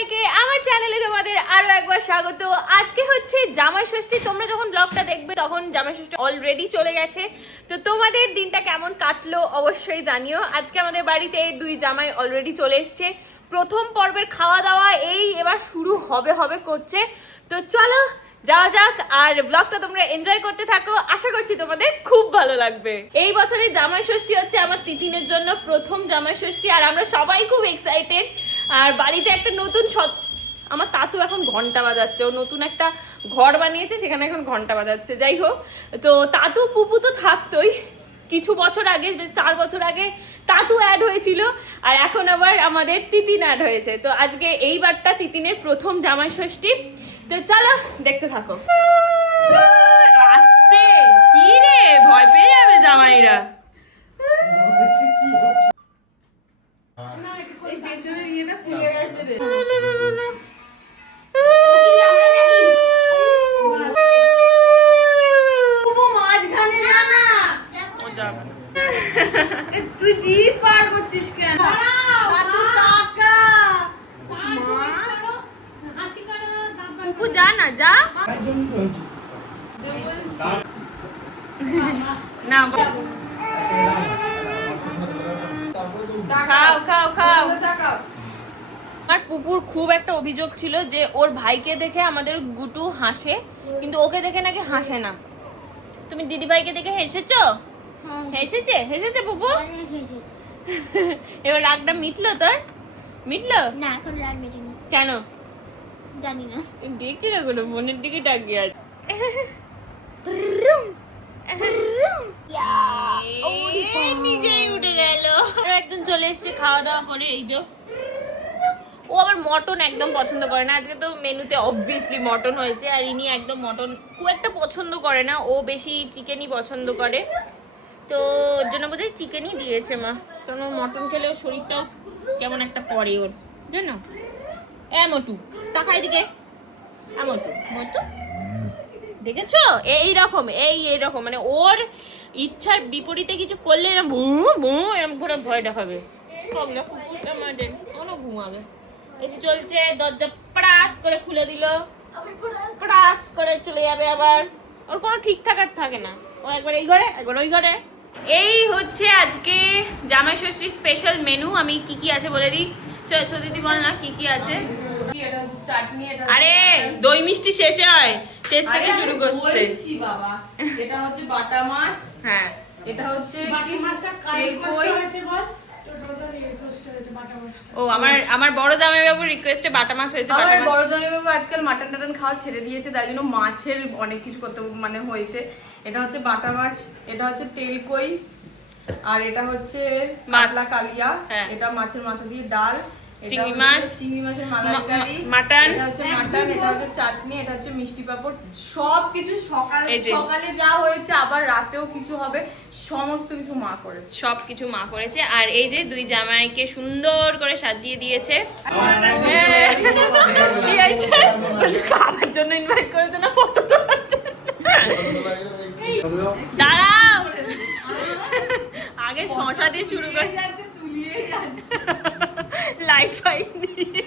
সবাইকে আমার চ্যানেলে তোমাদের আরো একবার স্বাগত। আজকে হচ্ছে জামাই ষষ্ঠী। তোমরা যখন ব্লগটা দেখবে তখন জামাই ষষ্ঠী অলরেডি চলে গেছে। তো তোমাদের দিনটা কেমন কাটলো অবশ্যই জানিও। আজকে আমাদের বাড়িতে দুই জামাই অলরেডি চলে এসছে। প্রথম পর্বের খাওয়া দাওয়া এই এবার শুরু হবে করছে। তো চলো যাওয়া যাক, আর ব্লগটা তোমরা এনজয় করতে থাকো। আশা করছি তোমাদের খুব ভালো লাগবে। এই বছরে জামাই ষষ্ঠী হচ্ছে আমার তিতিনের জন্য প্রথম জামাই ষষ্ঠী, আর আমরা সবাই খুব এক্সাইটেড। আর বাড়িতে একটা নতুন আমার তাতু এখন ঘন্টা বাজাচ্ছে, ও নতুন একটা ঘর বানিয়েছে, সেখানে এখন ঘন্টা বাজাচ্ছে। যাই হোক, তো তাতু পুপু তো থাকতোই। কিছু বছর আগে 4 বছর আগে তাতু অ্যাড হয়েছিল, আর এখন আবার আমাদের তিতিন অ্যাড হয়েছে। তো আজকে এইবারটা তিতিনের প্রথম জামাই ষষ্ঠী। তো চলো দেখতে থাকো। আস্তে কি রে, ভয় পেয়ে যাবে জামাইরা। তুই জিভ পার করছিস কেন? পুপু যা না, যা না, খাও খাও খাও। আমার পুপুর খুব একটা অভিযোগ ছিল যে ওর ভাইকে দেখে আমাদের গুটু হাসে, কিন্তু ওকে দেখে নাকি হাসে না। তুমি দিদি ভাইকে দেখে হেসেছো? হেসেছে পুপু? এবার রাগটা মিটলো তোর? মিটলো না, এখন রাগ মেটেনি। কেন জানি না। দেখছি না, কোনো বোনের দিকে তাকিয়ে আছে। নিজেই উঠে গেল। আরো একজন চলে এসেছে খাওয়া দাওয়া করে। এই যে ও আবার মটন একদম পছন্দ করে না। আজকে তো মেনুতে অবভিয়াসলি মটন হয়েছে, আর ইনি একদম মটন খুব একটা পছন্দ করে না, ও বেশি চিকেনই পছন্দ করে। তো ওর জন্য বোধহয় চিকেনই দিয়েছে মা, কারণ মটন খেলে ওর শরীরটাও কেমন একটা পড়ে ওর জানো। মটু টাকা এদিকে, মটু মটু দেখেছো? এইরকম মানে ওর ইচ্ছার বিপরীতে কিছু করলে এরকম এরকম ঘুরে ভয় দেখাবে। ঘুমাবে। এই যে চলছে, দরজা পড়াস করে খুলে দিল, পড়াস করে চলে যাবে। আবার ওর কোনো ঠিক থাকার থাকে না, ও একবার এই ঘরে একবার ওই ঘরে। এই হচ্ছে আজকে জামাই ষষ্ঠীর স্পেশাল মেনু। আমি কি আছে বলে দিই। চল দিদি বল না কি আছে। আরে দই মিষ্টি শেষে হয়, শেষ থেকে শুরু করছে বাবা। এটা হচ্ছে বাটা মাছ। হ্যাঁ, এটা হচ্ছে বাকি মাছটা কাল কষ্ট হয়েছে বল। ও আমার বড় জামাইবাবুর রিকোয়েস্টে বাটা মাছ হয়েছে। আমার বড় জামাইবাবু আজকাল মাটন টাটন খাওয়া ছেড়ে দিয়েছে, তাই জন্য মাছের অনেক কিছু করতে মানে হয়েছে। এটা হচ্ছে বাটা মাছ, এটা হচ্ছে তেল কই, আর এটা হচ্ছে মাটলা কালিয়া। এটা মাছের মাথা দিয়ে ডাল, চিংড়ি মাছের মালাইকারি, মাটন, এটা হচ্ছে মাটন, এটা হচ্ছে চাটনি, এটা হচ্ছে মিষ্টি পাঁপড়। সবকিছু সকালে যা হয়েছে, আবার রাতেও কিছু হবে, সমস্ত কিছু মা করেছে। সবকিছু মা করেছে। আর এই যে দুই জামাইকে সুন্দর করে সাজিয়ে দিয়েছে। খাবার জন্য ইনভাইট করেছে না, ফটো তোলার জন্য। দাঁড়াও, আগে শশা দিয়ে শুরু করে লাইট ফাইট দিয়ে।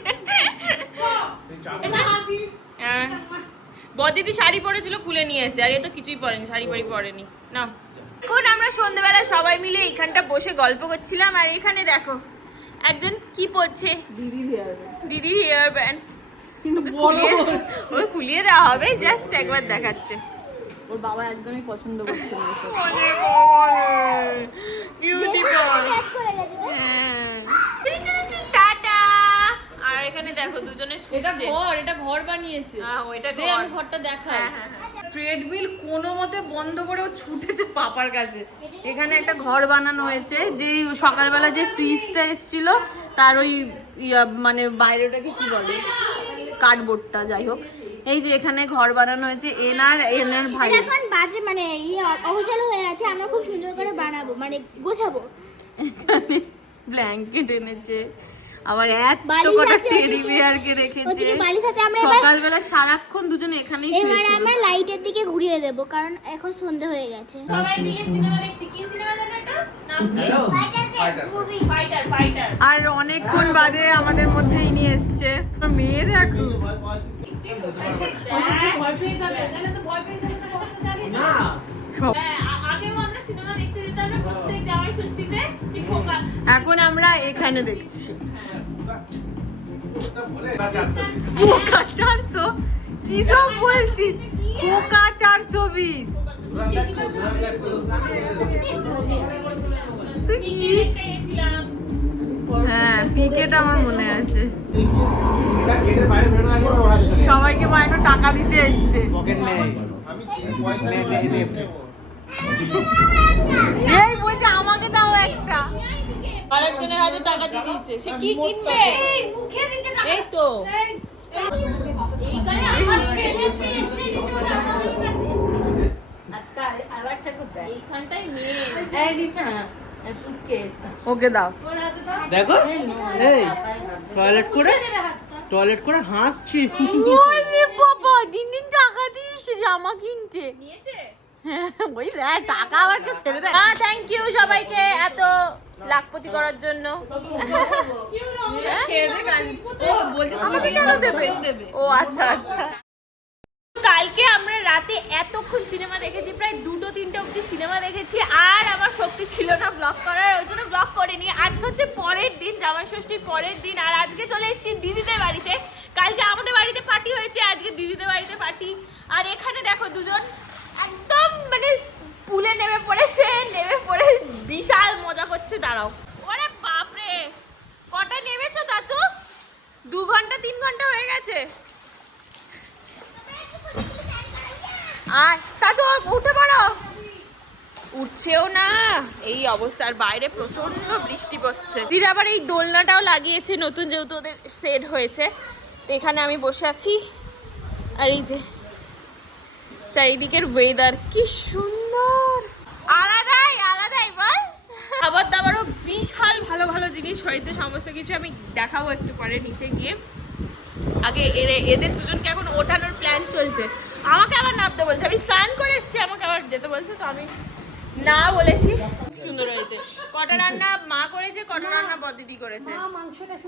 বদিদি শাড়ি পরেছিল, খুলে নিয়েছে, আর এ তো কিছুই পরেনি, শাড়ি পরেনি না। এখন আমরা সন্ধ্যাবেলা সবাই মিলে এখানটা বসে গল্প করছিলাম, আর এখানে দেখো একজন কি পরছে, দিদির হেয়ার ব্যান্ড। ওই খুলিয়ে দেওয়া হবে, জাস্ট একবার দেখাচ্ছে। ওর বাবা একদমই পছন্দ করছে না এসব। টাটা। আর এখানে দেখো দুজনে ছুটছে। এটা ঘর বানিয়েছে। ওইটা দে আমি ঘরটা দেখাই। ট্রেডমিল কোনো মতে বন্ধ করে ও ছুটেছে পাপার কাছে। এখানে একটা ঘর বানানো হয়েছে, যেই সকালবেলা যে ফ্রিজটা এসেছিল তার ওই মানে বাইরেটাকে কি বলে, কার্ডবোর্ডটা, যাই হোক। এই যে এখানে ঘর বানানো হয়েছে এনার ভাই। এখন বাজে মানে অগোছালো হয়ে আছে, আমরা খুব সুন্দর করে বানাবো, মানে গোছাবো। এখানে ব্ল্যাঙ্কেট এনেছে, আবার এত কটা টেডি বিয়ারকে রেখেছে। সকালবেলা সারাক্ষণ দুজনে এখানেই শুয়েছিল। এবারে আমরা লাইটের দিকে ঘুরিয়ে দেব, কারণ এখন সন্ধ্যা হয়ে গেছে। সবাই মিলে সিনেমা দেখছি। কি সিনেমা জানো এটা? ফাইটার। ফাইটার। আর অনেকক্ষণ বাদে আমাদের মধ্যে ইনি এসছে, মেয়ে দেখো। আগেও আমরা সিনেমা দেখতে যেতাম না প্রত্যেক জামাই ষষ্ঠীতে। এখন আমরা এখানে দেখছি পোকা 400 কি সব বলছিস পোকা 420 তুই কি হ্যাঁ পিকেট আমার মনে আছে সবাইকে মাইনো টাকা দিতে এসছে এই বলছে আমাকে দাও একটা আরেকজনের হাতে টাকা দিয়ে দিয়েছে, সে কি কিনবে? এই তো এইখানটাই মেয়ে ওকে দাও দেখো এই টয়লেট করে হাসছি ওরে বাবা দিন দিন টাকা দিস জামা কিনতে নিয়েছে। ওই দেখ টাকা আবার কেউ ছেড়ে দেয় হ্যাঁ থ্যাংক ইউ সবাইকে এত লাখপতি করার জন্য। আমাকে কেন দেবে ও আচ্ছা আচ্ছা। কালকে আমরা রাতে এতক্ষণ সিনেমা দেখেছি, প্রায় 2-3টে অবধি সিনেমা দেখেছি, আর আমার শক্তি ছিল না ব্লগ করার, ওই জন্য ব্লগ করিনি। আজকে হচ্ছে পরের দিন, জামাই ষষ্ঠীর পরের দিন, আর আজকে চলে এসেছি দিদিদের বাড়িতে। কালকে আমাদের বাড়িতে পার্টি হয়েছে, আজকে দিদিদের বাড়িতে পার্টি। আর এখানে দেখো দুজন একদম মানে পুলে নেমে পড়েছে, নেমে পড়ে বিশাল মজা করছে। দাঁড়াও, ওরে বাপরে কটা নেমেছো দাদু? 2 ঘন্টা 3 ঘন্টা হয়ে গেছে। আর দাদু উঠে পড়ো, উঠছেও না এই অবস্থার, বাইরে প্রচন্ড বৃষ্টি পড়ছে। দিদি আবার এই দোলনাটাও লাগিয়েছে নতুন, যেহেতু ওদের সেট হয়েছে। তো এখানে আমি বসে আছি, আর এই যে চারিদিকের ওয়েদার কি সুন্দর, আলাদাই আলাদাই বল। খাবার দাবারও বিশাল ভালো ভালো জিনিস হয়েছে, সমস্ত কিছু আমি দেখাবো একটু পরে নিচে গিয়ে। আগে এদের দুজনকে এখন ওঠানোর প্ল্যান চলছে, আমাকে আবার নামতে বলছে। আমি স্নান করে এসেছি, আমাকে আবার যেতে বলছে, তো আমি না বলেছি। সুন্দর হয়েছে। কটা রান্না মা করেছে, কটা রান্না বদিদি করেছে।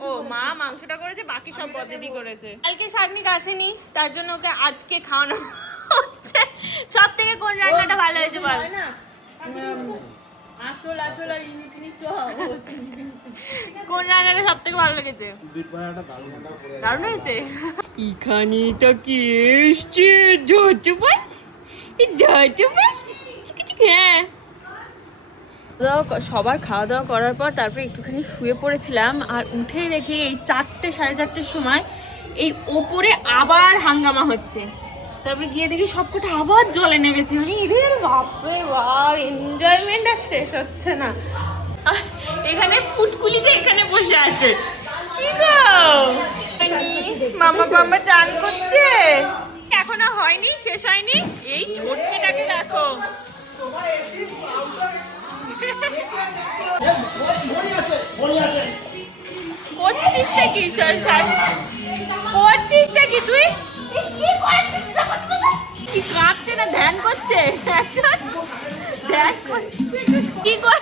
ও মা মাংসটা করেছে, বাকি সব বদিদি করেছে। কালকে শাগনিক আসেনি, তার জন্য ওকে আজকে খাওয়ানো হচ্ছে। সব থেকে কোন রান্নাটা ভালো হয়েছে বল? কোন রান্নাটা সব থেকে ভালো লেগেছে? দারুণ হয়েছে। এখানে তো কি এসছে ঝটপট, হ্যাঁ। সবার খাওয়া দাওয়া করার পর তারপরে একটুখানি শুয়ে পড়েছিলাম, আর উঠে দেখি এই 4টে 4:30-র সময় এই ওপরে আবার হাঙ্গামা হচ্ছে। তারপরে গিয়ে দেখি সবকটা আবার জলে নেমেছে। মানে এদের বাপরে বাপ, এনজয়মেন্ট আর শেষ হচ্ছে না। এখানে পুটকুলিটা এখানে বসে আছে, কি গো মামা বাবা চান করছে, এখনো হয়নি, শেষ হয়নি। এই ছোটটাকে দেখো, করছিসটা কি? করছিসটা কি তুই? কি কাঁদছে না ধ্যান করছে? ধ্যান কি কর?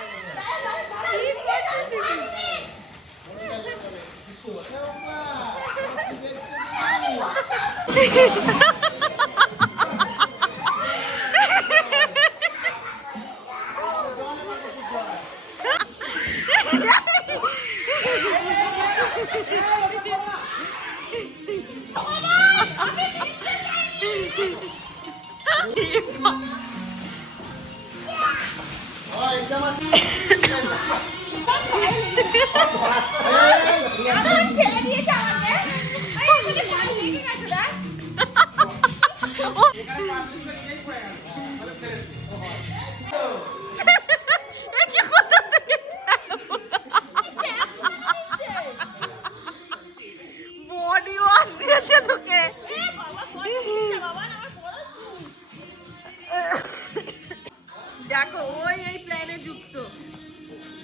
বডি ওয়াশ দিয়েছে তোকে। দেখো ওই এই প্ল্যানে যুক্ত।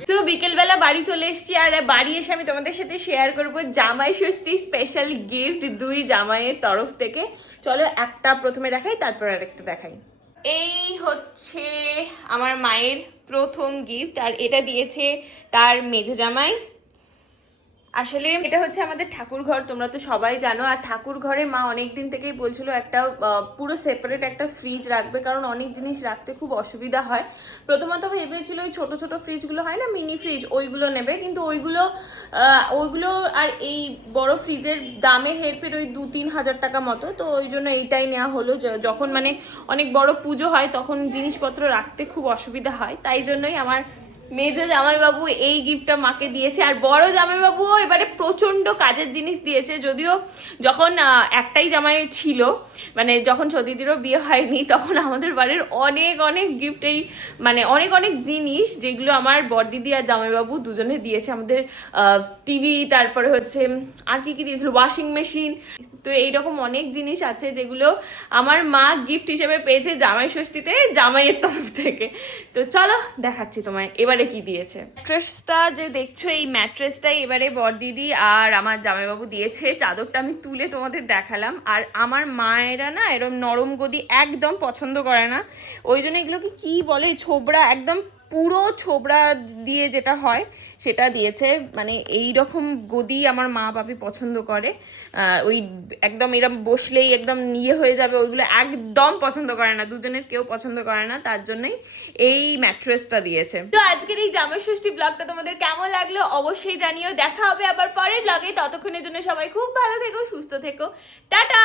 তো বিকেলবেলা বাড়ি চলে এসেছি, আর বাড়ি এসে আমি তোমাদের সাথে শেয়ার করব জামাই ষষ্ঠী স্পেশাল গিফট 2 জামাইয়ের তরফ থেকে। চলো একটা প্রথমে দেখাই, তারপর আরেকটা দেখাই। এই হচ্ছে আমার মায়ের প্রথম গিফট, আর এটা দিয়েছে তার মেজো জামাই। আসলে এটা হচ্ছে আমাদের ঠাকুর ঘর, তোমরা তো সবাই জানো। আর ঠাকুর ঘরে মা অনেক দিন থেকেই বলছিল একটা পুরো সেপারেট একটা ফ্রিজ রাখবে, কারণ অনেক জিনিস রাখতে খুব অসুবিধা হয়। প্রথমত ভেবেছিল ওই ছোট ছোট ফ্রিজগুলো হয় না, মিনি ফ্রিজ, ওইগুলো নেবে, কিন্তু ওইগুলো আর এই বড় ফ্রিজের দামের হেরফের ওই 2-3 হাজার টাকা মতো। তো ওই জন্য এইটাই নেওয়া হলো, যখন মানে অনেক বড় পুজো হয় তখন জিনিসপত্র রাখতে খুব অসুবিধা হয়। তাই জন্যই আমার মেজো জামাইবাবু এই গিফটটা মাকে দিয়েছে। আর বড় জামাইবাবুও এবারে প্রচণ্ড কাজের জিনিস দিয়েছে, যদিও যখন একটাই জামাই ছিল, মানে যখন সতীদিরও বিয়ে হয়নি, তখন আমাদের বাড়ির অনেক অনেক গিফট, এই মানে অনেক অনেক জিনিস যেগুলো আমার বড়দিদি আর জামাইবাবু দুজনে দিয়েছে আমাদের। টিভি, তারপরে হচ্ছে আর কি কি দিয়েছিল, ওয়াশিং মেশিন। তো এইরকম অনেক জিনিস আছে যেগুলো আমার মা গিফট হিসেবে পেয়েছে জামাই ষষ্ঠীতে জামাইয়ের তরফ থেকে। তো চলো দেখাচ্ছি তোমায় এবারে কি দিয়েছে। ম্যাট্রেসটা যে দেখছো, এই ম্যাট্রেসটাই এবারে বড়দিদি আর আমার জামাইবাবু দিয়েছে। চাদরটা আমি তুলে তোমাদের দেখালাম। আর আমার মায়েরা না এরকম নরম গদি একদম পছন্দ করে না, ওই জন্য এগুলোকে কি বলে, ছোবড়া, একদম পুরো ছোবড়া দিয়ে যেটা হয় সেটা দিয়েছে। মানে এই রকম গদি আমার মা বাপি পছন্দ করে, ওই একদম এরকম বসলেই একদম নিয়ে হয়ে যাবে, ওইগুলো একদম পছন্দ করে না, দুজনের কেউ পছন্দ করে না, তার জন্যই এই ম্যাট্রেসটা দিয়েছে। তো আজকের এই জামাই ষষ্ঠী ব্লগটা তোমাদের কেমন লাগলো অবশ্যই জানিও। দেখা হবে আবার পরের ব্লগে, ততক্ষণের জন্য সবাই খুব ভালো থেকো, সুস্থ থেকো, টাটা।